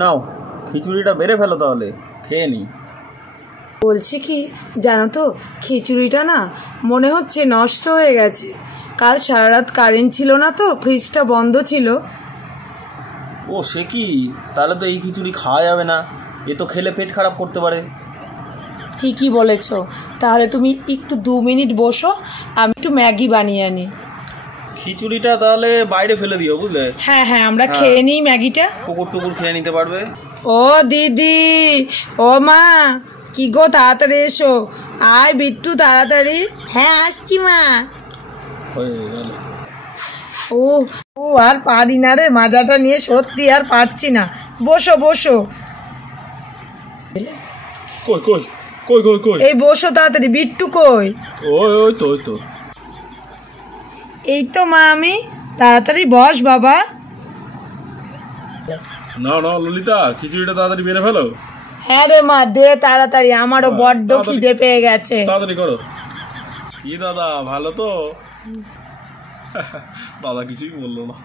নাও খিচুড়িটা বেড়ে ফেলো, তাহলে খেয়ে নি। বলছি কি জানো তো, খিচুড়িটা না মনে হচ্ছে নষ্ট হয়ে গেছে। কাল সারা রাত কারেন্ট ছিল না তো, ফ্রিজটা বন্ধ ছিল। ও সে কি, তাহলে তো এই খিচুড়ি খাওয়া যাবে না, এ তো খেলে পেট খারাপ করতে পারে। ঠিকই বলেছ, তাহলে তুমি একটু 2 মিনিট বসো, আমি একটু ম্যাগি বানিয়ে আনি। খিচুড়িটা তাহলে বাইরে ফেলে দিও, বুঝলে? হ্যাঁ হ্যাঁ, আমরা খেয়ে নিই ম্যাগিটা। কুকুর টুকুর খেয়ে নিতে পারবে। ও দিদি, ও মা, কি গো তাড়াতাড়ি এসো, আয় বিট্টু তাড়াতাড়ি। হ্যাঁ আসছি মা। হয়ে গেল। ও ও আর পারি না রে, মাজাটা নিয়ে সত্যি আর পারছি না। বসো বসো। কই কই কই কই কই এই বসো তাড়াতাড়ি। বিট্টু কই? ওই ওই তো ওই তো। এই তো মা আমি। তাড়াতাড়ি বস বাবা। না না ললিতা, খিচুড়িটা তাড়াতাড়ি বেড়ে ফেলো। হ্যাঁ রে মা, দে তাড়াতাড়ি, আমারও বড্ড খিদে পেয়ে গেছে। তাড়াতাড়ি করো। কি দাদা, ভালো তো? দাদা কিছুই বললো না।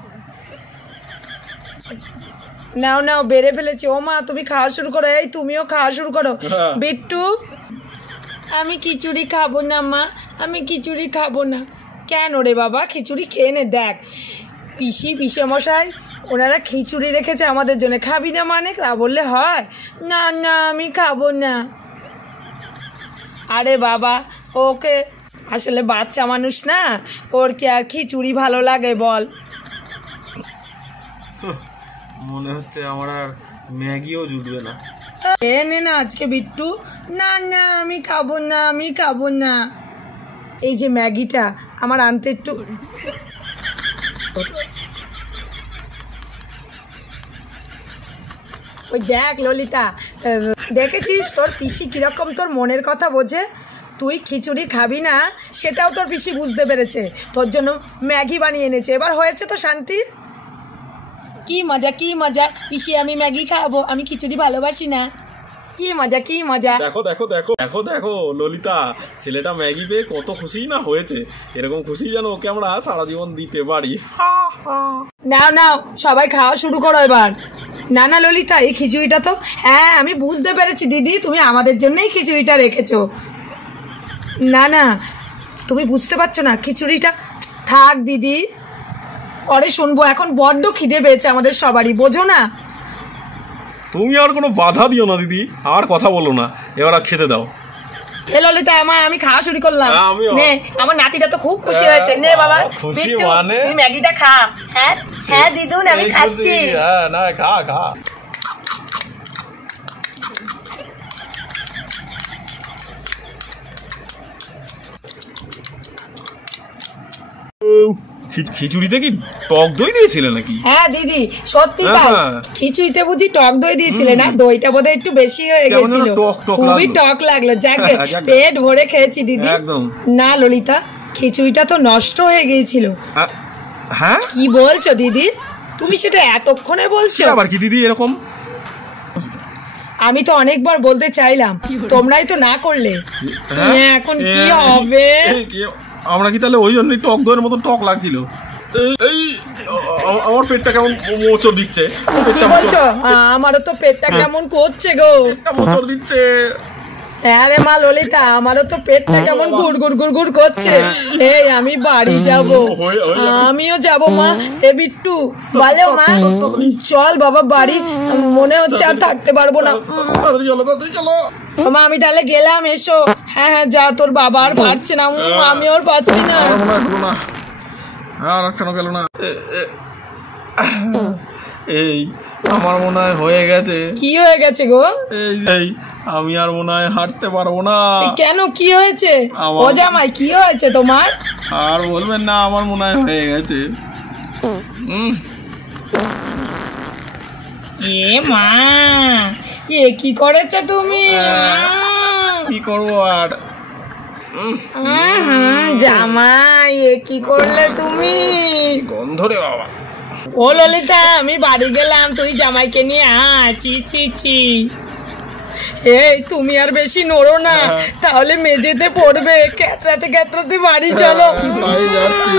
নাও নাও, বেড়ে ফেলেছি। ও মা, তুমি খাওয়া শুরু করো। এই তুমিও খাওয়া শুরু করো। বিট্টু, আমি খিচুড়ি খাবো না মা, আমি খিচুড়ি খাবো না। কেন রে বাবা, খিচুড়ি খেয়ে নে। দেখ পিসে মশাই ওনারা খিচুড়ি রেখেছে আমাদের জন্য, খাবি না মানে তা বললে হয়? না না, আমি খাবো না। আরে বাবা, ওকে আসলে বাচ্চা মানুষ না, ওর কি আর খিচুড়ি ভালো লাগে বল? মনে হচ্ছে আমার আর ম্যাগিও জুটবে না। নে না আজকে বিট্টু। না না, আমি খাবো না, আমি খাবো না। এই যে ম্যাগিটা আমার আনতে একটু। ওই দেখ ললিতা, দেখেছিস তোর পিসি কিরকম তোর মনের কথা বোঝে? তুই খিচুড়ি খাবি না সেটাও তোর পিসি বুঝতে পেরেছে, তোর জন্য ম্যাগি বানিয়ে এনেছে। এবার হয়েছে তো শান্তি? কি মজা কি মজা, পিসি আমি ম্যাগি খাবো, আমি খিচুড়ি ভালোবাসি না। কি মজা কি মজা। দেখো দেখো দেখো দেখো দেখো ললিতা, ছেলেটা ম্যাগি পেয়ে কত খুশি না হয়েছে। এরকম খুশি যেন ওকে আমরা সারা জীবন দিতে পারি। নাও নাও, সবাই খাওয়া শুরু করো এবার। না না ললিতা, এই খিচুড়িটা তো, হ্যাঁ আমি বুঝতে পেরেছি দিদি, তুমি আমাদের জন্যই খিচুড়িটা রেখেছো। না না, তুমি বুঝতে পারছো না খিচুড়িটা। থাক দিদি, পরে শুনবো, এখন বড্ড খিদে পেয়েছে আমাদের সবারই, বোঝো না? তুমি আর কোনো বাধা দিও না দিদি, আর কথা বলো না, এবার আর খেতে দাও। এ ললিতা, আমি খাওয়া শুরু করলাম। নে, আমার নাতিটা তো খুব খুশি হয়েছে। নে বাবা, বিট্টু তুই ম্যাগিটা খা। হ্যাঁ হ্যাঁ দিদুন, আমি খাচ্ছি। হ্যাঁ না, খা খা। খিচুড়িতে কি টক দই দিয়েছিলে নাকি? হ্যাঁ দিদি, সত্যি তাই। খিচুড়িতে বুঝি টক দই দিয়েছিলে না? দইটা বোধহয় একটু বেশি হয়ে গেছিল, খুবই টক লাগলো। যাকে পেট ভরে খেয়েছি দিদি। না ললিতা, খিচুড়িটা তো নষ্ট হয়ে গিয়েছিল। হ্যাঁ কি বলছো দিদি, তুমি সেটা এতক্ষণে বলছো? আবার কি দিদি এরকম? আমি তো অনেকবার বলতে চাইলাম, তোমরাই তো না করলে। এখন কি হবে? আমরা কি তাহলে ওই জন্যই টক দইয়ের মতো টক লাগছিল? এই আমার পেটটা কেমন মোচড় দিচ্ছে। কি বলছো? আমারও তো পেটটা কেমন করছে গো, মোচড় দিচ্ছে। আরে মা ললিতা, আমারও তো পেটটা কেমন গুড় গুড় গুড় গুড় করছে। এই আমি বাড়ি যাব, আমিও যাব মা। এ বিট্টু বলো মা, চল বাবা বাড়ি, মনে হচ্ছে আর থাকতে পারবো না। মা আমি তাহলে গেলাম, এসো। হ্যাঁ হ্যাঁ যা, তোর বাবা আর পারছে না, আমি আর পারছি না। আর কেন গেল না? এই আমার মনে হয় হয়ে গেছে। কি হয়ে গেছে গো? এই আমি আর মনে হয় হাঁটতে পারবো না। কেন, কি হয়েছে? ও জামাই, কি হয়েছে তোমার? আর বলবেন না, আমার মনে হয় হয়ে গেছে। এ মা, এ কি করেছো তুমি? কি করবো আর? জামাই, এ কি করলে তুমি? গন্ধ রে বাবা। ও ললিতা, আমি বাড়ি গেলাম, তুই জামাইকে নিয়ে আয়। চি চি চি। এই তুমি আর বেশি নড়ো না, তাহলে মেঝেতে পড়বে। ক্যাতরাতে ক্যাতরাতে বাড়ি চলো। যাচ্ছি।